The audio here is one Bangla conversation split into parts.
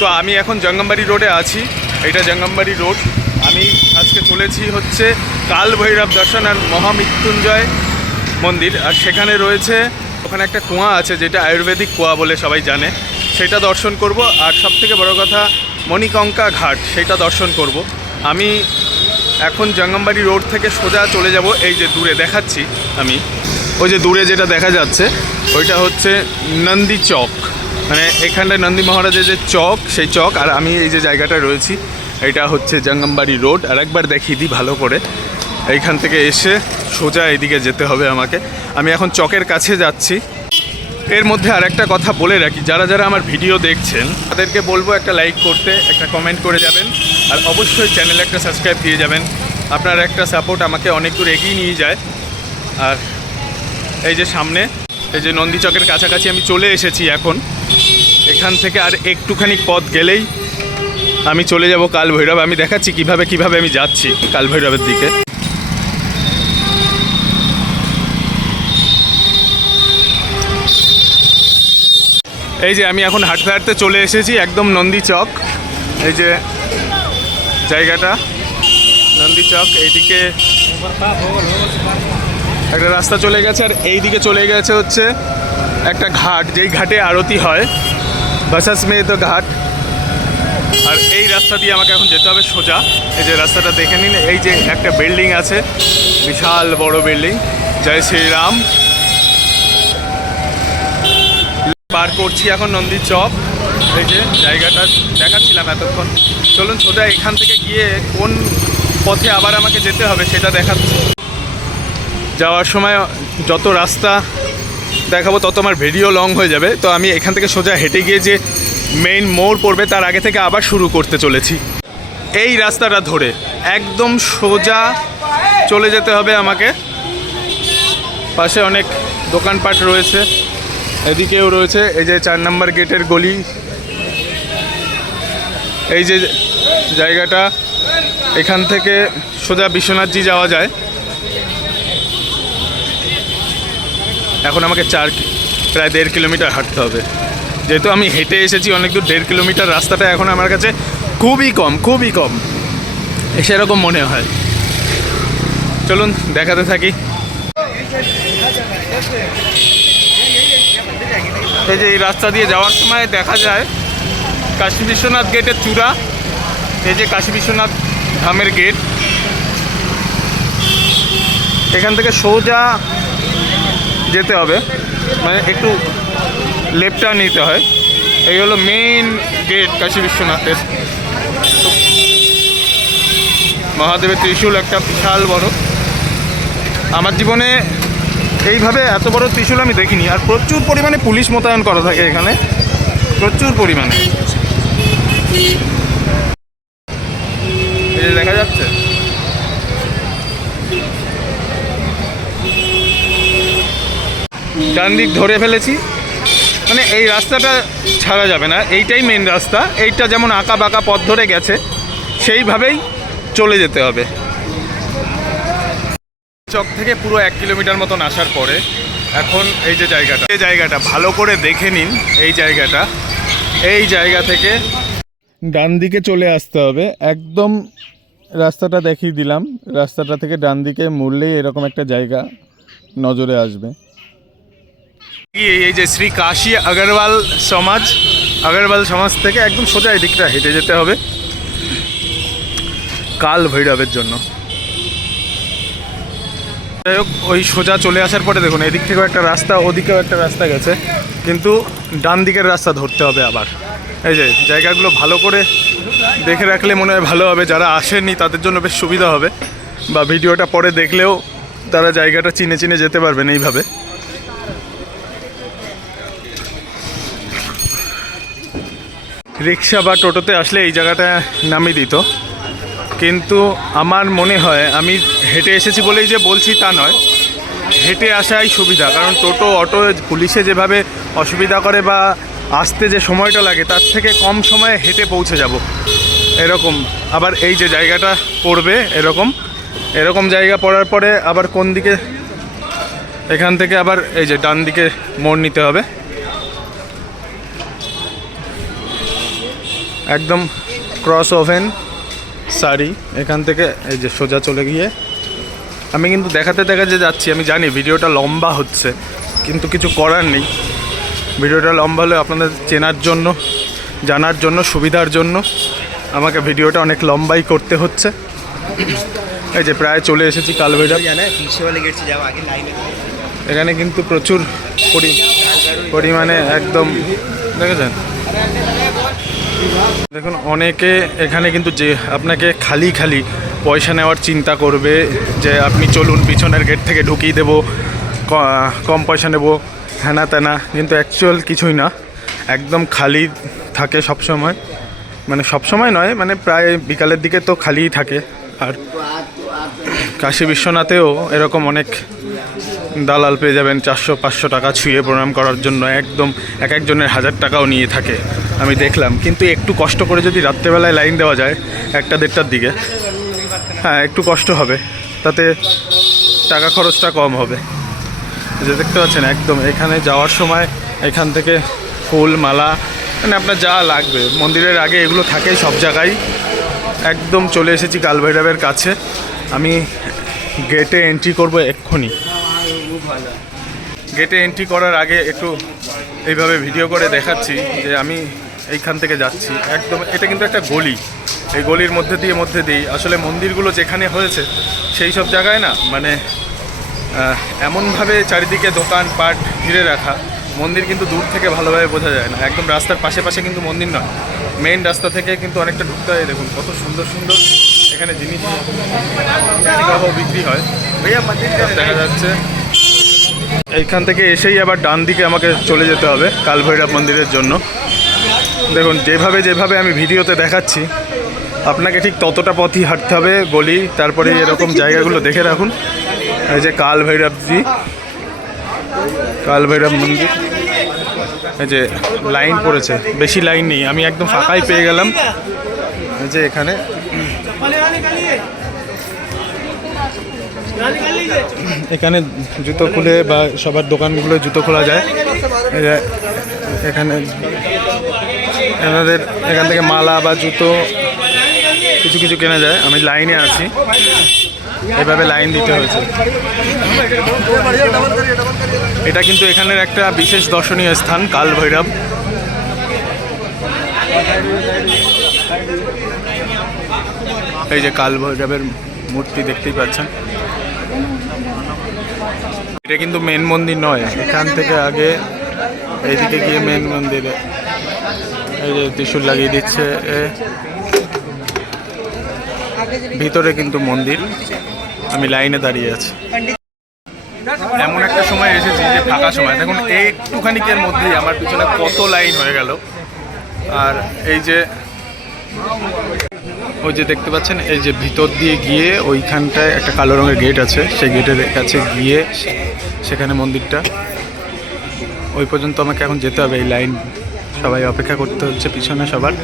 তো আমি এখন জঙ্গমবাড়ি রোডে আছি, এটা জঙ্গমবাড়ি রোড। আমি আজকে চলেছি হচ্ছে কাল ভৈরব দর্শন আর মহামৃত্যুঞ্জয় মন্দির। আর সেখানে রয়েছে ওখানে একটা কুয়া আছে যেটা আয়ুর্বেদিক কুয়া বলে সবাই জানে, সেটা দর্শন করব। আর সবথেকে বড় কথা মণিকঙ্কা ঘাট, সেটা দর্শন করব। আমি এখন জঙ্গমবাড়ি রোড থেকে সোজা চলে যাব, এই যে দূরে দেখাচ্ছি আমি, ওই যে দূরে যেটা দেখা যাচ্ছে ওইটা হচ্ছে নন্দী চক, মানে এখানটায় নন্দী মহারাজের যে চক, সেই চক। আর আমি এই যে জায়গাটায় রয়েছি এটা হচ্ছে জঙ্গমবাড়ি রোড। আর একবার দেখিয়ে দিই ভালো করে, এইখান থেকে এসে সোজা এদিকে যেতে হবে আমাকে। আমি এখন চকের কাছে যাচ্ছি। এর মধ্যে আর একটা কথা বলে রাখি, যারা যারা আমার ভিডিও দেখছেন তাদেরকে বলবো একটা লাইক করতে, একটা কমেন্ট করে যাবেন, আর অবশ্যই চ্যানেলে একটা সাবস্ক্রাইব দিয়ে যাবেন। আপনার একটা সাপোর্ট আমাকে অনেক দূর এগিয়ে নিয়ে যায়। আর এই যে সামনে এই যে নন্দী চকের কাছাকাছি আমি চলে এসেছি এখন। এখান থেকে আর একটুখানি পথ গেলেই আমি চলে যাব কাল ভৈরব। আমি দেখাচ্ছি কিভাবে আমি যাচ্ছি কাল ভৈরবের দিকে। এই যে আমি এখন হাঁটতে হাঁটতে চলে এসেছি একদম নন্দী চক। এই যে জায়গাটা নন্দী চক, এইদিকে একটা রাস্তা চলে গেছে, আর এই দিকে চলে গেছে হচ্ছে একটা ঘাট, যেই ঘাটে আরতি হয়, বসাসমেত ঘাট। আর এই রাস্তা দিয়ে আমাকে এখন যেতে হবে সোজা। এই যে রাস্তাটা দেখে নিন, এই যে একটা বিল্ডিং আছে, বিশাল বড় বিল্ডিং, জয় শ্রীরাম। পার করছি এখন নন্দী চক, এই যে জায়গাটা দেখাচ্ছিলাম এতক্ষণ। চলুন সোজা এখান থেকে গিয়ে কোন পথে আবার আমাকে যেতে হবে সেটা দেখাচ্ছি। যাওয়ার সময় যত রাস্তা দেখাবো তত আমার ভিডিও লং হয়ে যাবে, তো আমি এখান থেকে সোজা হেঁটে গিয়ে যে মেইন মোড় পড়বে তার আগে থেকে আবার শুরু করতে চলেছি। এই রাস্তাটা ধরে একদম সোজা চলে যেতে হবে আমাকে। পাশে অনেক দোকানপাট রয়েছে, এদিকেও রয়েছে। এই যে 4 নম্বর গেটের গলি, এই যে জায়গাটা, এখান থেকে সোজা বিশ্বনাথজি যাওয়া যায়। এখন আমাকে প্রায় 1.5 কিলোমিটার হাঁটতে হবে, যেহেতু আমি হেঁটে এসেছি অনেক দূর। 1.5 কিলোমিটার রাস্তাটা এখন আমার কাছে খুবই কম সেরকম মনে হয়। চলুন দেখাতে থাকি। এই যে এই রাস্তা দিয়ে যাওয়ার সময় দেখা যায় কাশী বিশ্বনাথ গেটের চূড়া, এই যে কাশী বিশ্বনাথ ধামের গেট। এখান থেকে সোজা যেতে হবে, মানে একটু লেফট টার্ন নিতে হয়। এই হলো মেইন গেট কাশী বিশ্বনাথের। মহাদেবের ত্রিশূল একটা বিশাল বড়, আমার জীবনে এইভাবে এত বড় ত্রিশূল আমি দেখিনি। আর প্রচুর পরিমাণে পুলিশ মোতায়েন করা থাকে এখানে, প্রচুর পরিমাণে। এই যে দেখা যাচ্ছে, ডান দিক ধরে ফেলেছি, মানে এই রাস্তাটা ছাড়া যাবে না, এইটাই মেন রাস্তা। এইটা যেমন আঁকা বাঁকা পথ ধরে গেছে সেইভাবেই চলে যেতে হবে। চক থেকে পুরো 1 কিলোমিটার মতন আসার পরে এখন এই যে জায়গাটা ভালো করে দেখে নিন। এই জায়গা থেকে ডান দিকে চলে আসতে হবে। একদম রাস্তাটা দেখিয়ে দিলাম, রাস্তাটা থেকে ডান দিকে মুড়লেই এরকম একটা জায়গা নজরে আসবে। এই যে শ্রী কাশী আগরওয়াল সমাজ থেকে একদম সোজা এই দিকটা হেঁটে যেতে হবে কাল ভৈরবের জন্য। যাই হোক, ওই সোজা চলে আসার পরে দেখুন এদিক থেকেও একটা রাস্তা, ওদিকেও একটা রাস্তা গেছে, কিন্তু ডান দিকের রাস্তা ধরতে হবে আবার। এই যে জায়গাগুলো ভালো করে দেখে রাখলে মনে হয় ভালো হবে, যারা আসেননি তাদের জন্য বেশ সুবিধা হবে, বা ভিডিওটা পরে দেখলেও তারা জায়গাটা চিনে যেতে পারবেন এইভাবে। রিক্সা বা টোটোতে আসলে এই জায়গাটা নামিয়ে দিত, কিন্তু আমার মনে হয় আমি হেঁটে এসেছি বলেই যে বলছি তা নয়, হেঁটে আসাই সুবিধা। কারণ টোটো অটো পুলিশে যেভাবে অসুবিধা করে বা আসতে যে সময়টা লাগে তার থেকে কম সময়ে হেঁটে পৌঁছে যাব এরকম। আবার এই যে জায়গাটা পড়বে এরকম জায়গা পড়ার পরে আবার কোন দিকে, এখান থেকে আবার এই যে ডান দিকে মোড় নিতে হবে। একদম ক্রস ওভেন শাড়ি। এখান থেকে এই যে সোজা চলে গিয়ে আমি কিন্তু দেখাতে দেখাতে যাচ্ছি। আমি জানি ভিডিওটা লম্বা হচ্ছে, কিন্তু কিছু করার নেই। ভিডিওটা লম্বা হলে আপনাদের চেনার জন্য, জানার জন্য, সুবিধার জন্য আমাকে ভিডিওটা অনেক লম্বাই করতে হচ্ছে। এই যে প্রায় চলে এসেছি কালভৈরব। এখানে কিন্তু প্রচুর পরিমাণে একদম দেখেছেন, দেখুন অনেকে এখানে কিন্তু যে আপনাকে খালি খালি পয়সা নেওয়ার চিন্তা করবে যে আপনি চলুন পিছনের গেট থেকে ঢুকিয়ে দেবো, কম পয়সা নেব, হ্যানা ত্যানা। কিন্তু অ্যাকচুয়াল কিছুই না, একদম খালি থাকে সবসময়। মানে সবসময় নয়, মানে প্রায় বিকালের দিকে তো খালিই থাকে। আর কাশী বিশ্বনাথেও এরকম অনেক দালাল পেয়ে যাবেন 400-500 টাকা ছুঁয়ে প্রণাম করার জন্য। একদম এক একজনের 1000 টাকাও নিয়ে থাকে, আমি দেখলাম। কিন্তু একটু কষ্ট করে যদি রাত্রেবেলায় লাইন দেওয়া যায় 1টা-1:30টার দিকে, হ্যাঁ একটু কষ্ট হবে, তাতে টাকা খরচটা কম হবে। যে দেখতে পাচ্ছেন একদম এখানে যাওয়ার সময় এখান থেকে ফুল মালা মানে আপনার যা লাগবে মন্দিরের আগে এগুলো থাকে সব জায়গায়। একদম চলে এসেছি কালভৈরবের কাছে। আমি গেটে এন্ট্রি করব এক্ষুনি। গেটে এন্ট্রি করার আগে একটু এইভাবে ভিডিও করে দেখাচ্ছি যে আমি এইখান থেকে যাচ্ছি। একদম এটা কিন্তু একটা গলি, এই গলির মধ্যে দিয়ে আসলে মন্দিরগুলো যেখানে হয়েছে সেই সব জায়গায় না মানে এমনভাবে চারিদিকে দোকানপাট ঘিরে রাখা, মন্দির কিন্তু দূর থেকে ভালোভাবে বোঝা যায় না। একদম রাস্তার পাশে পাশে কিন্তু মন্দির নয়, মেইন রাস্তা থেকে কিন্তু অনেকটা ঢুকতে হয়। দেখুন কত সুন্দর সুন্দর এখানে জিনিস বিক্রি হয় দেখা যাচ্ছে। এইখান থেকে এসেই আবার ডান দিকে আমাকে চলে যেতে হবে কালভৈরব মন্দিরের জন্য। দেখুন যেভাবে আমি ভিডিওতে দেখাচ্ছি আপনাকে ঠিক ততটা পথই হাঁটতে হবে, গলি, তারপরে এরকম জায়গাগুলো দেখে রাখুন। এই যে কালভৈরব মন্দির, এই যে লাইন পড়েছে, বেশি লাইন নেই, আমি একদম ফাঁকাই পেয়ে গেলাম। এই যে এখানে জুতো খুলে বা সবার দোকানগুলো জুতো খোলা যায়। এখানে এনাদের এখান থেকে মালা বা জুতো কিছু কিছু কেনা যায়। আমি লাইনে আছি, এভাবে লাইন দিতে হয়েছে। এটা কিন্তু এখানের একটা বিশেষ দর্শনীয় স্থান কালভৈরব। এই যে কালভৈরবের মূর্তি দেখতেই পাচ্ছেন। এটা কিন্তু মেন মন্দির নয়, এখান থেকে আগে এইদিকে গিয়ে মেন মন্দিরে এই যে ত্রিশূল লাগিয়ে দিচ্ছে। ভিতরে কিন্তু মন্দির, আমি লাইনে দাঁড়িয়ে আছি। এমন একটা সময় এসেছি যে ফাঁকা সময়, দেখুন একটুখানিকের মধ্যেই আমার পিছনে কত লাইন হয়ে গেল। আর এই যে ওই যে দেখতে পাচ্ছেন, এই যে ভিতর দিয়ে গিয়ে ওইখানটায় একটা কালো রঙের গেট আছে, সেই গেটের কাছে গিয়ে সেখানে মন্দিরটা, ওই পর্যন্ত আমাকে এখন যেতে হবে। এই লাইন সবাই অপেক্ষা করতে হচ্ছে পিছনে সবার।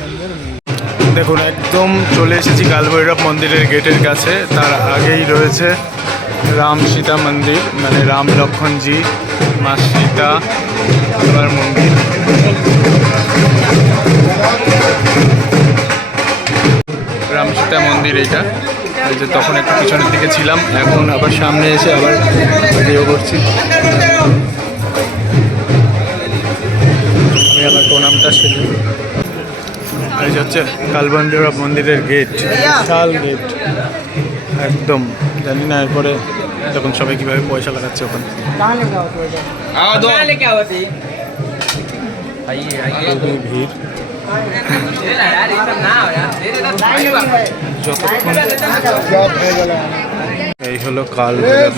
দেখুন একদম চলে এসেছি কালভৈরব মন্দিরের গেটের কাছে। তার আগেই রয়েছে রাম সীতা মন্দির, মানে রাম লক্ষ্মণজি মা সীতা আবার মন্দির। রাম সীতা মন্দির এইটা। এই যে তখন একটু পিছনের দিকে ছিলাম, এখন আবার সামনে এসে আবার ভিডিও করছি। আমি আমার প্রণামটা সেরে, এই যে হচ্ছে কালভৈরব মন্দিরের গেট, বিশাল গেট একদম। জানি না এরপরে তখন সবাই কীভাবে পয়সা লাগাচ্ছে ওখানে। ভিড় যতক্ষণ। এই হলো কালভৈরব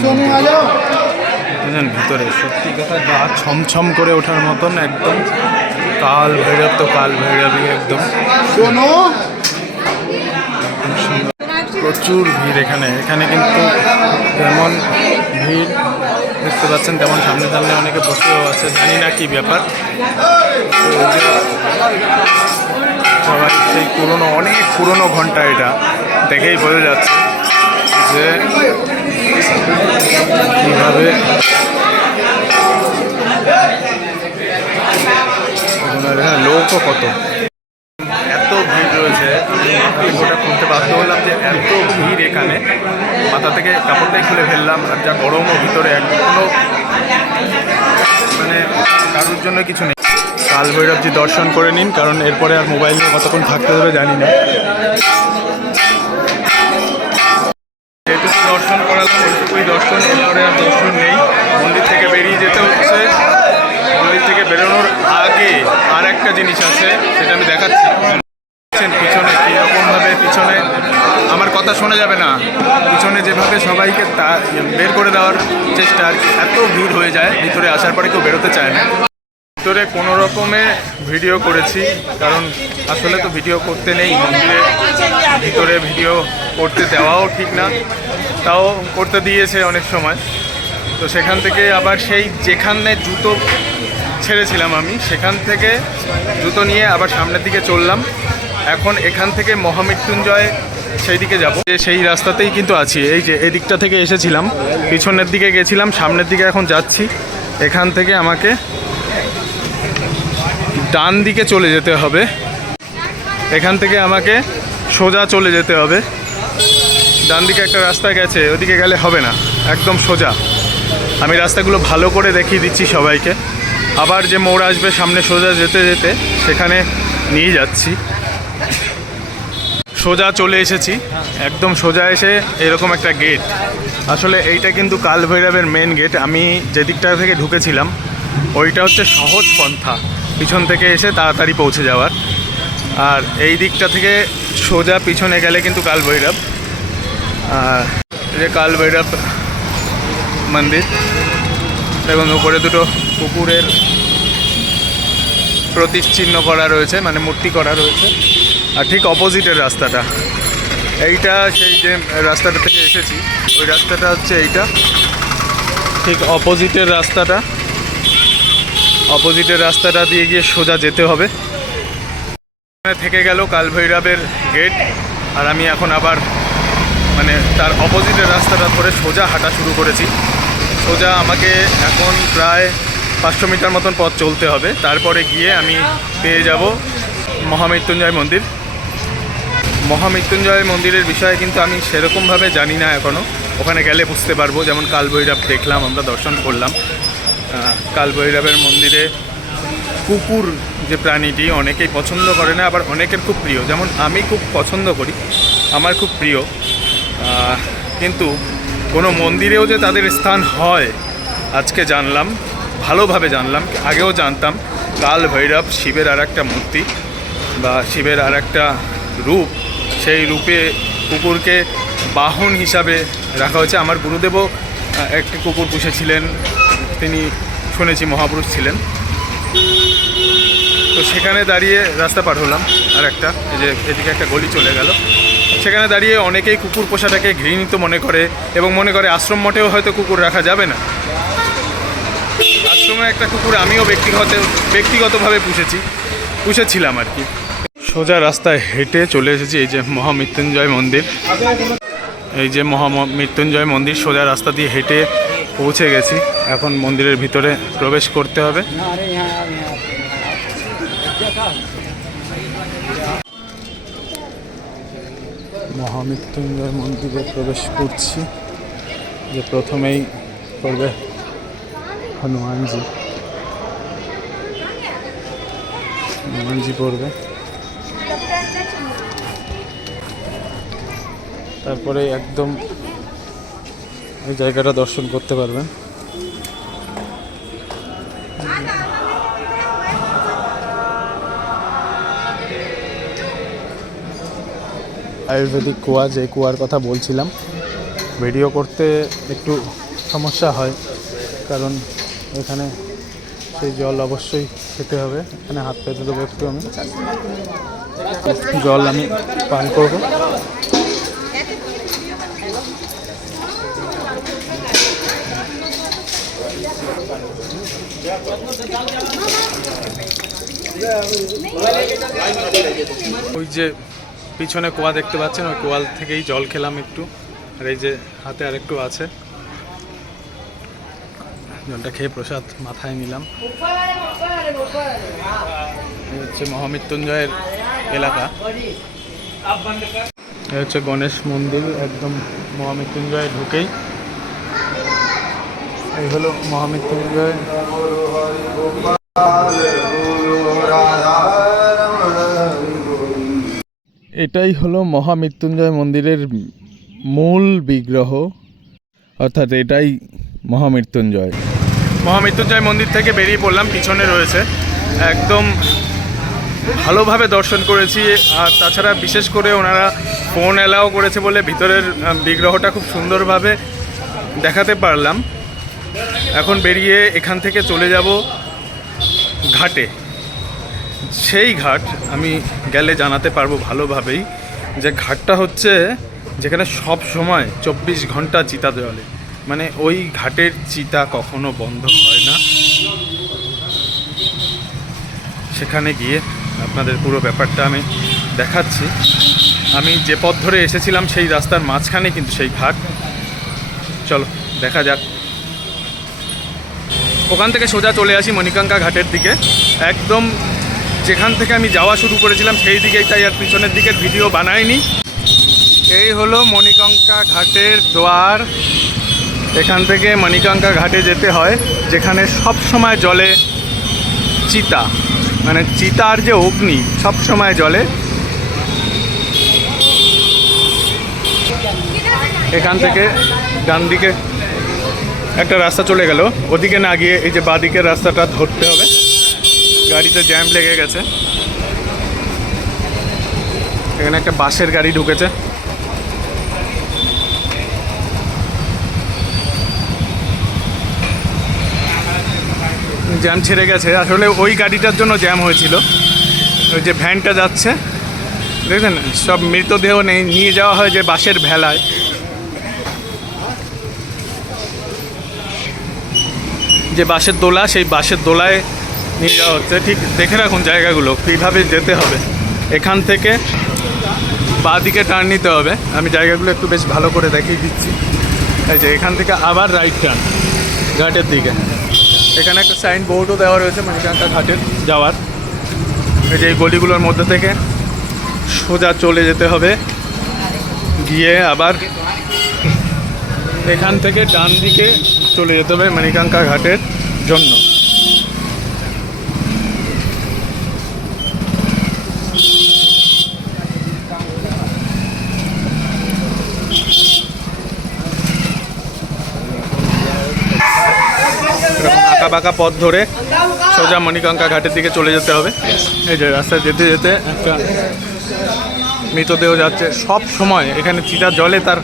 বুঝলেন, ভিতরে সত্যি কথা গা ছমছম করে ওঠার মতন একদম। কালভৈরব তো কালভৈরবই একদম। প্রচুর ভিড় এখানে কিন্তু যেমন ভিড় দেখতে পাচ্ছেন তেমন সামনে অনেকে বসেও আছে, জানি না কি ব্যাপার। সবাই সেই অনেক পুরনো ঘন্টা, এটা দেখেই বোঝা যাচ্ছে যে কীভাবে লোকও কত, এত ভিড় হয়েছে, আমি ওটা খুলতে বাধ্য হলাম যে এত ভিড় এখানে, মাথা থেকে কাপড়টাই খুলে ফেললাম। আর যা গরমও ভিতরে, কোনো মানে কারোর জন্য কিছু নেই। কাল ভৈরবজি দর্শন করে নিন, কারণ এরপরে আর মোবাইল নিয়ে কতক্ষণ থাকতে হবে জানি না। যেটুকু দর্শন করালাম ওইটুকুই দর্শন, এরপরে আর দর্শন নেই। মন্দির থেকে বেরিয়ে যেতে হচ্ছে। মন্দির থেকে বেরোনোর আগে আর একটা জিনিস আছে, সেটা আমি দেখাচ্ছি। পিছনে কীরকমভাবে, পিছনে আমার কথা শোনা যাবে না, পিছনে যেভাবে সবাইকে বের করে দেওয়ার চেষ্টা, আর কি এত ভিড় হয়ে যায় ভিতরে আসার পরে কেউ বেরোতে চায় না। ভিতরে কোনো রকমে ভিডিও করেছি, কারণ আসলে তো ভিডিও করতে নেই মন্দিরে, ভিতরে ভিডিও করতে দেওয়াও ঠিক না, তাও করতে দিয়েছে অনেক সময়। তো সেখান থেকে আবার সেই যেখানে জুতো ছেড়েছিলাম আমি, সেখান থেকে জুতো নিয়ে আবার সামনের দিকে চললাম। এখন এখান থেকে মহামৃত্যুঞ্জয় সেই দিকে যাব, সেই রাস্তাতেই কিন্তু আছি। এই যে এই দিকটা থেকে এসেছিলাম, পিছনের দিকে গেছিলাম, সামনের দিকে এখন যাচ্ছি। এখান থেকে আমাকে ডান দিকে চলে যেতে হবে, এখান থেকে আমাকে সোজা চলে যেতে হবে। ডান দিকে একটা রাস্তা গেছে, ওদিকে গেলে হবে না, একদম সোজা। আমি রাস্তাগুলো ভালো করে দেখিয়ে দিচ্ছি সবাইকে। আবার যে মোড় আসবে সামনে, সোজা যেতে যেতে সেখানে নিয়ে যাচ্ছি। সোজা চলে এসেছি, একদম সোজা এসে এরকম একটা গেট। আসলে এইটা কিন্তু কাল ভৈরবের মেন গেট। আমি যে দিকটা থেকে ঢুকেছিলাম ওইটা হচ্ছে সহজ পন্থা, পিছন থেকে এসে তাড়াতাড়ি পৌঁছে যাওয়ার। আর এই দিকটা থেকে সোজা পিছনে গেলে কিন্তু কাল ভৈরব। যে কাল ভৈরব মন্দির, দেখুন উপরে দুটো কুকুরের প্রতিচিহ্ন করা রয়েছে, মানে মূর্তি করা রয়েছে। আর ঠিক অপোজিটের রাস্তাটা, এইটা সেই যে রাস্তাটা থেকে এসেছি, ওই রাস্তাটা হচ্ছে এইটা, ঠিক অপোজিটের রাস্তাটা দিয়ে গিয়ে সোজা যেতে হবে। থেকে গেল কাল ভৈরবের গেট, আর আমি এখন আবার মানে তার অপোজিটের রাস্তাটা ধরে সোজা হাঁটা শুরু করেছি। সোজা আমাকে এখন প্রায় 500 মিটার মতন পথ চলতে হবে, তারপরে গিয়ে আমি পেয়ে যাব মহামৃত্যুঞ্জয় মন্দির। মহামৃত্যুঞ্জয় মন্দিরের বিষয়ে কিন্তু আমি সেরকমভাবে জানি না এখনও, ওখানে গেলে বুঝতে পারবো। যেমন কাল ভৈরব দেখলাম, আমরা দর্শন করলাম। কাল ভৈরবের মন্দিরে কুকুর যে প্রাণীটি অনেকেই পছন্দ করে না, আবার অনেকের খুব প্রিয়। যেমন আমি খুব পছন্দ করি, আমার খুব প্রিয়। কিন্তু কোনো মন্দিরেও যে তাদের স্থান হয় আজকে জানলাম, ভালোভাবে জানলাম। আগেও জানতাম কাল ভৈরব শিবের আর একটা মূর্তি বা শিবের আর একটা রূপ, সেই রূপে কুকুরকে বাহন হিসাবে রাখা হয়েছে। আমার গুরুদেবও একটি কুকুর পুষেছিলেন, তিনি শুনেছি মহাপুরুষ ছিলেন। তো সেখানে দাঁড়িয়ে রাস্তা পার হলাম, আর একটা এই যে এদিকে একটা গলি চলে গেল, সেখানে দাঁড়িয়ে অনেকেই কুকুর পোষাটাকে ঘৃণিত মনে করে, এবং মনে করে আশ্রম মঠেও হয়তো কুকুর রাখা যাবে না। আশ্রমে একটা কুকুর আমিও ব্যক্তিগতভাবে পুষেছিলাম আর কি। সোজা রাস্তায় হেঁটে চলে এসেছি এই যে মহামৃত্যুঞ্জয় মন্দির। এই যে মহামৃত্যুঞ্জয় মন্দির, সোজা রাস্তা দিয়ে হেঁটে পৌঁছে গেছি। এখন মন্দিরের ভিতরে প্রবেশ করতে হবে। মহামৃত্যুঞ্জয় মন্দিরে প্রবেশ করছি। যে প্রথমেই করবে হনুমানজি পড়বে, তারপরে একদম এই জায়গাটা দর্শন করতে পারবেন। আয়ুর্বেদিক কুয়া, যে কুয়ার কথা বলছিলাম, ভিডিও করতে একটু সমস্যা হয়, কারণ এখানে সেই জল অবশ্যই খেতে হবে। এখানে হাত পেতে দেবো একটু, আমি জল আমি পান করব। ওই যে পিছনে কুয়া দেখতে পাচ্ছেন, ওই কুয়াল থেকেই জল খেলাম একটু। আর এই যে হাতে আর একটু আছে, জলটা খেয়ে প্রসাদ মাথায় নিলাম। এই হচ্ছে মহামৃত্যুঞ্জয়ের এলাকা। এই হচ্ছে গণেশ মন্দির, একদম মহামৃত্যুঞ্জয় ঢুকেই এই হলো মহামৃত্যুঞ্জয়। এটাই হলো মহামৃত্যুঞ্জয় মন্দিরের মূল বিগ্রহ, অর্থাৎ এটাই মহামৃত্যুঞ্জয়। মহামৃত্যুঞ্জয় মন্দির থেকে বেরিয়ে পড়লাম, পিছনে রয়েছে, একদম ভালোভাবে দর্শন করেছি। আর তাছাড়া বিশেষ করে ওনারা ফোন অ্যালাও করেছে বলে ভিতরের বিগ্রহটা খুব সুন্দরভাবে দেখাতে পারলাম। এখন বেরিয়ে এখান থেকে চলে যাব ঘাটে। সেই ঘাট আমি গেলে জানাতে পারবো ভালোভাবেই, যে ঘাটটা হচ্ছে যেখানে সব সময় 24 ঘন্টা চিতা জ্বলে, মানে ওই ঘাটের চিতা কখনো বন্ধ হয় না। সেখানে গিয়ে আপনাদের পুরো ব্যাপারটা আমি দেখাচ্ছি। আমি যে পথ ধরে এসেছিলাম সেই রাস্তার মাঝখানে কিন্তু সেই ঘাট। চলো দেখা যাক। ওখান থেকে সোজা চলে আসি মণিকাঙ্কা ঘাটের দিকে, একদম যেখান থেকে আমি যাওয়া শুরু করেছিলাম সেই দিকেই, তাই আর পিছনের দিকের ভিডিও বানাইনি। এই হলো মণিকাঙ্কা ঘাটের দ্বার। এখান থেকে মণিকাঙ্কা ঘাটে যেতে হয়, যেখানে সব সময় জলে চিতা, মানে চিতার যে অগ্নি সব সময় জ্বলে। এখান থেকে ডান দিকে একটা রাস্তা চলে গেল, ওদিকে না গিয়ে এই যে বাঁদিকের রাস্তাটা ধরতে হবে। গাড়িতে জ্যাম লেগে গেছে, এখানে একটা বাসের গাড়ি ঢুকেছে। জ্যাম ছেড়ে গেছে, আসলে ওই গাড়িটার জন্য জ্যাম হয়েছিল। ওই যে ভ্যানটা যাচ্ছে দেখছেন, সব মৃতদেহ নিয়ে যাওয়া হয় যে বাসের ভেলায়। যে বাসের দোলা, সেই বাসের দোলায় নিয়ে যাওয়া হচ্ছে। ঠিক দেখে রাখুন জায়গাগুলো কীভাবে যেতে হবে। এখান থেকে বাঁ দিকে টার্ন নিতে হবে, আমি জায়গাগুলো একটু বেশ ভালো করে দেখিয়ে দিচ্ছি। এই যে এখান থেকে আবার রাইট টার্ন ঘাটের দিকে। এখানে একটা সাইন বোর্ডও দেওয়া রয়েছে মণিকাঙ্কা ঘাটের যাওয়ার। এই যে এই গলিগুলোর মধ্যে থেকে সোজা চলে যেতে হবে, গিয়ে আবার এখান থেকে ডান দিকে চলে যেতে হবে মণিকাঙ্কা ঘাটের জন্য। আঁকা বাঁকা পথ ধরে সোজা মণিকাঙ্কা ঘাটের দিকে চলে যেতে হবে। এই যে রাস্তায় যেতে যেতে একটা মৃতদেহ যাচ্ছে। সব সময় এখানে চিতা জলে, তার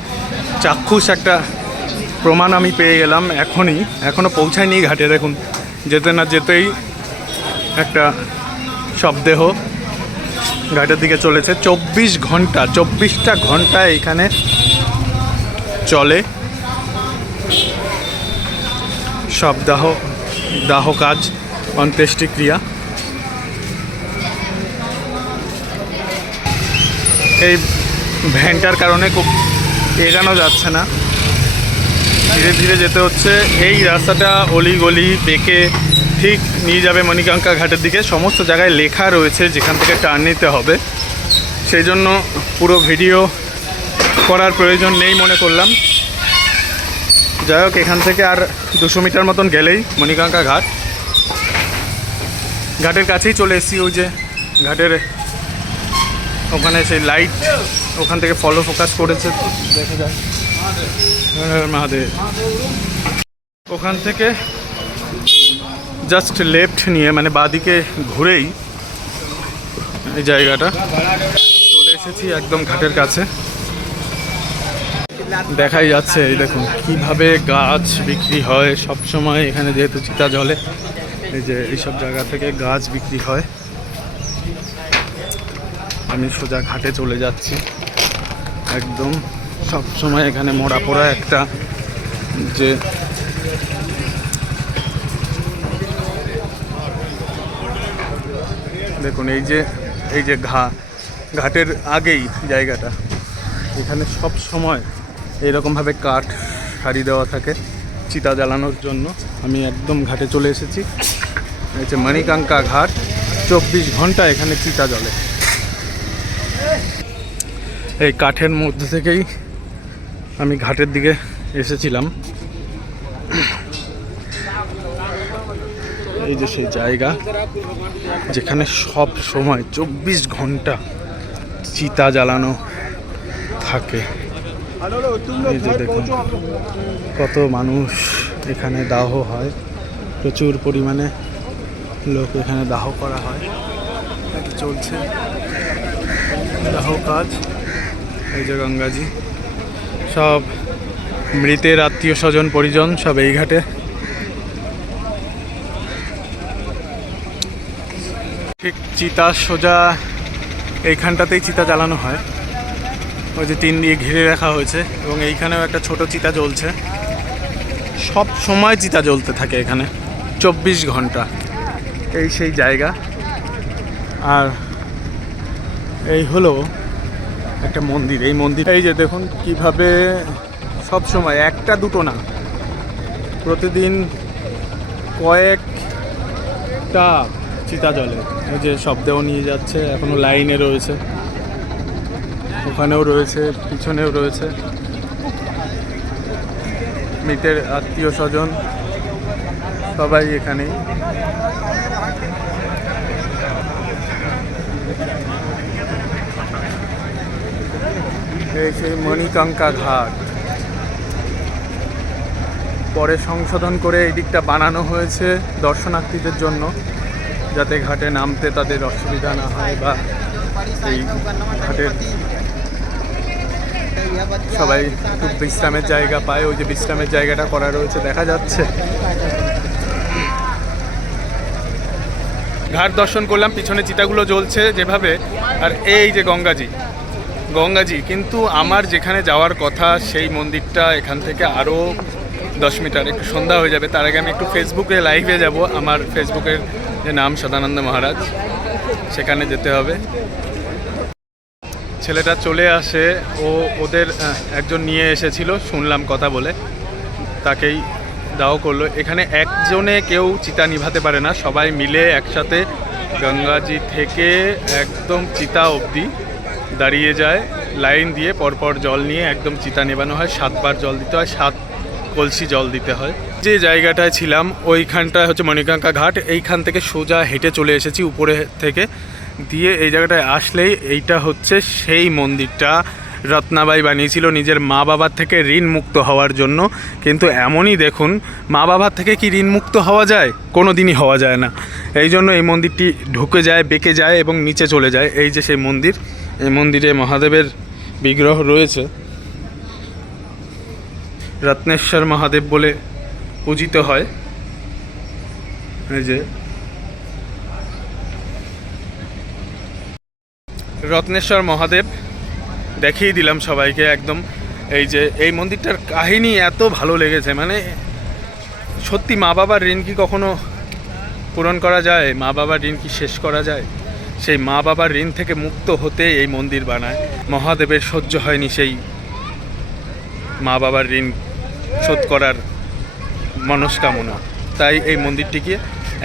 চাক্ষুষ একটা প্রমাণ আমি পেয়ে গেলাম এখনও পৌঁছায়নি ঘাটে। দেখুন যেতে না যেতেই একটা শবদেহ ঘাটের দিকে চলেছে। 24টা ঘন্টা এখানে চলে সব দাহ কাজ, অন্ত্যেষ্টিক্রিয়া। এই ভ্যানটার কারণে খুব এগানো যাচ্ছে না, ধীরে ধীরে যেতে হচ্ছে। এই রাস্তাটা অলিগলি বেঁকে ঠিক নিয়ে যাবে মণিকাঙ্কা ঘাটের দিকে। সমস্ত জায়গায় লেখা রয়েছে যেখান থেকে টার্ন নিতে হবে, সেই জন্য পুরো ভিডিও করার প্রয়োজন নেই মনে করলাম। যাই হোক, এখান থেকে আর 200 মিটার মতন গেলেই মণিকাঙ্কা ঘাট। ঘাটের কাছেই চলে এসেছি। ওই যে ঘাটের ওখানে সেই লাইট, ওখান থেকে ফলো ফোকাস করেছে, দেখা যায় মহাদেব। ওখান থেকে জাস্ট লেফট নিয়ে, মানে বাঁদিকে ঘুরেই এই জায়গাটা চলে এসেছি, একদম ঘাটের কাছে। দেখাই যাচ্ছে এই দেখুন কিভাবে গাছ বিক্রি হয় সব সময় এখানে, যেহেতু চিতা জলে। এই যে এইসব জায়গা থেকে গাছ বিক্রি হয়। আমি সোজা ঘাটে চলে যাচ্ছি, একদম সব সময় এখানে মোড়া পোড়া একটা যে দেখুন এই যে ঘাটের আগেই জায়গাটা, এখানে সব সময় এইরকমভাবে কাঠ সারি দেওয়া থাকে চিতা জ্বালানোর জন্য। আমি একদম ঘাটে চলে এসেছি। এই যে মণিকাঙ্কা ঘাট, 24 ঘন্টা এখানে চিতা জ্বলে। এই কাঠের মধ্যে থেকেই আমি ঘাটের দিকে এসেছিলাম। এই যে সেই জায়গা যেখানে সব সময় 24 ঘন্টা চিতা জ্বালানো থাকে। এই যে দেখুন কত মানুষ এখানে দাহ হয়, প্রচুর পরিমাণে লোক এখানে দাহ করা হয়। চলছে দাহ কাজ। এই যে গঙ্গাজি, সব মৃতের আত্মীয় স্বজন পরিজন সব এই ঘাটে। ঠিক চিতা সোজা এইখানটাতেই চিতা জ্বালানো হয়। ওই যে টিন দিয়ে ঘিরে রাখা হয়েছে এবং এইখানেও একটা ছোট চিতা জ্বলছে। সব সময় চিতা জ্বলতে থাকে এখানে 24 ঘন্টা। এই সেই জায়গা। আর এই হলো একটা মন্দির। এই মন্দির, এই যে দেখুন কিভাবে সব সময় একটা দুটো না, প্রতিদিন কয়েকটা চিতা জ্বলে। এই যে শব্দেও নিয়ে যাচ্ছে, এখনো লাইনে রয়েছে, ওখানেও রয়েছে, পিছনেও রয়েছে। মৃতের আত্মীয় স্বজন সবাই এখানেই। এই সেই মণিকঙ্কা ঘাট, পরে সংশোধন করে এই দিকটা বানানো হয়েছে দর্শনার্থীদের জন্য, যাতে ঘাটে নামতে তাদের অসুবিধা না হয় বা এই ঘাটের সবাই খুব বিশ্রামের জায়গা পায়। ওই যে বিশ্রামের জায়গাটা করা রয়েছে দেখা যাচ্ছে। ঘাট দর্শন করলাম, পিছনে চিতাগুলো জ্বলছে যেভাবে। আর এই যে গঙ্গাজি, কিন্তু আমার যেখানে যাওয়ার কথা সেই মন্দিরটা এখান থেকে আরও 10 মিটার। একটু সন্ধ্যা হয়ে যাবে, তার আগে আমি একটু ফেসবুকে লাইভে যাব। আমার ফেসবুকের যে নাম সদানন্দ মহারাজ, সেখানে যেতে হবে। ছেলেটা চলে আসে, ওদের একজন নিয়ে এসেছিল, শুনলাম কথা বলে, তাকেই দাও করলো। এখানে একজনে কেউ চিতা নিভাতে পারে না, সবাই মিলে একসাথে গঙ্গাজি থেকে একদম চিতা অবধি দাঁড়িয়ে যায় লাইন দিয়ে, পরপর জল নিয়ে একদম চিতা নেবানো হয়। 7 বার জল দিতে হয়, 7 কলসি জল দিতে হয়। যে জায়গাটায় ছিলাম ওইখানটা হচ্ছে মণিকঙ্কা ঘাট। এইখান থেকে সোজা হেঁটে চলে এসেছি উপরে থেকে দিয়ে। এই জায়গাটায় আসলেই এইটা হচ্ছে সেই মন্দিরটা রত্নাবাই বানিয়েছিল নিজের মা বাবার থেকে ঋণ মুক্ত হওয়ার জন্য। কিন্তু এমনই দেখুন, মা বাবার থেকে কি ঋণ মুক্ত হওয়া যায়? কোনো দিনই হওয়া যায় না। এই জন্য এই মন্দিরটি ঢুকে যায়, বেঁকে যায় এবং নিচে চলে যায়। এই যে সেই মন্দির, এই মন্দিরে মহাদেবের বিগ্রহ রয়েছে। রত্নেশ্বর মহাদেব বলে পূজিত হয়। এই যে রত্নেশ্বর মহাদেব দেখিয়ে দিলাম সবাইকে একদম। এই যে এই মন্দিরটার কাহিনী এত ভালো লেগেছে, মানে সত্যি মা বাবার ঋণ কি কখনো পূরণ করা যায়? মা বাবার ঋণ কি শেষ করা যায়? সেই মা বাবার ঋণ থেকে মুক্ত হতে এই মন্দির বানায়। মহাদেবের সহ্য হয়নি সেই মা বাবার ঋণ শোধ করার মনস্কামনা, তাই এই মন্দিরটিকে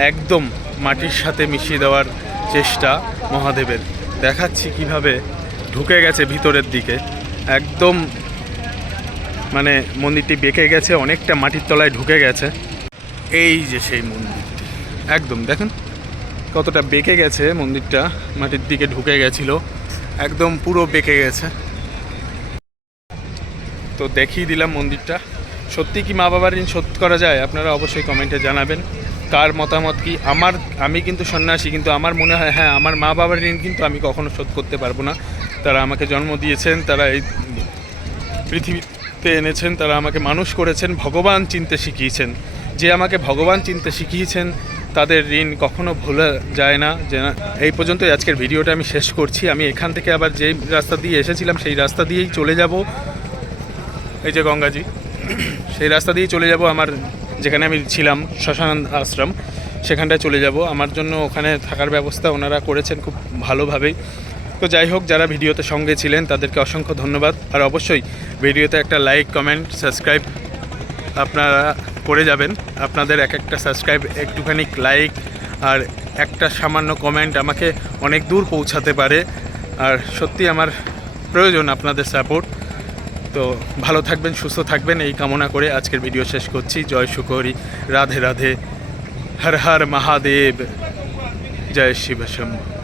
একদম মাটির সাথে মিশিয়ে দেওয়ার চেষ্টা মহাদেবের। দেখাচ্ছি কিভাবে ঢুকে গেছে ভিতরের দিকে একদম, মানে মন্দিরটি বেঁকে গেছে, অনেকটা মাটির তলায় ঢুকে গেছে। এই যে সেই মন্দিরটি একদম দেখেন কতটা বেঁকে গেছে, মন্দিরটা মাটির দিকে ঢুকে গেছিল, একদম পুরো বেঁকে গেছে। তো দেখিয়ে দিলাম মন্দিরটা। সত্যি কি মা বাবার ঋণ শোধ করা যায়? আপনারা অবশ্যই কমেন্টে জানাবেন কার মতামত কি। আমি কিন্তু সন্ন্যাসী, কিন্তু আমার মনে হয় হ্যাঁ, আমার মা বাবার ঋণ কিন্তু আমি কখনো শোধ করতে পারবো না। তারা আমাকে জন্ম দিয়েছেন, তারা এই পৃথিবীতে এনেছেন, তারা আমাকে মানুষ করেছেন, ভগবান চিনতে শিখিয়েছেন। যে আমাকে ভগবান চিনতে শিখিয়েছেন তাদের ঋণ কখনো ভোলা যায় না। যে এই পর্যন্তই আজকের ভিডিওটা আমি শেষ করছি। আমি এখান থেকে আবার যে রাস্তা দিয়ে এসেছিলাম সেই রাস্তা দিয়েই চলে যাব। এই যে গঙ্গাজি, সেই রাস্তা দিয়েই চলে যাব আমার যেখানে আমি ছিলাম শ্মশান আশ্রম, সেখানটায় চলে যাব। আমার জন্য ওখানে থাকার ব্যবস্থা ওনারা করেছেন খুব ভালোভাবেই। তো যাই হোক, যারা ভিডিওতে সঙ্গে ছিলেন তাদেরকে অসংখ্য ধন্যবাদ। আর অবশ্যই ভিডিওতে একটা লাইক, কমেন্ট, সাবস্ক্রাইব আপনারা করে যাবেন। আপনাদের এক একটা সাবস্ক্রাইব, একটুখানি লাইক আর একটা সামান্য কমেন্ট আমাকে অনেক দূর পৌঁছাতে পারে। আর সত্যি আমার প্রয়োজন আপনাদের সাপোর্ট। তো ভালো থাকবেন, সুস্থ থাকবেন এই কামনা করে আজকের ভিডিও শেষ করছি। জয় শুকরি, রাধে রাধে, হর হর মহাদেব, জয় শিব শম্ভু।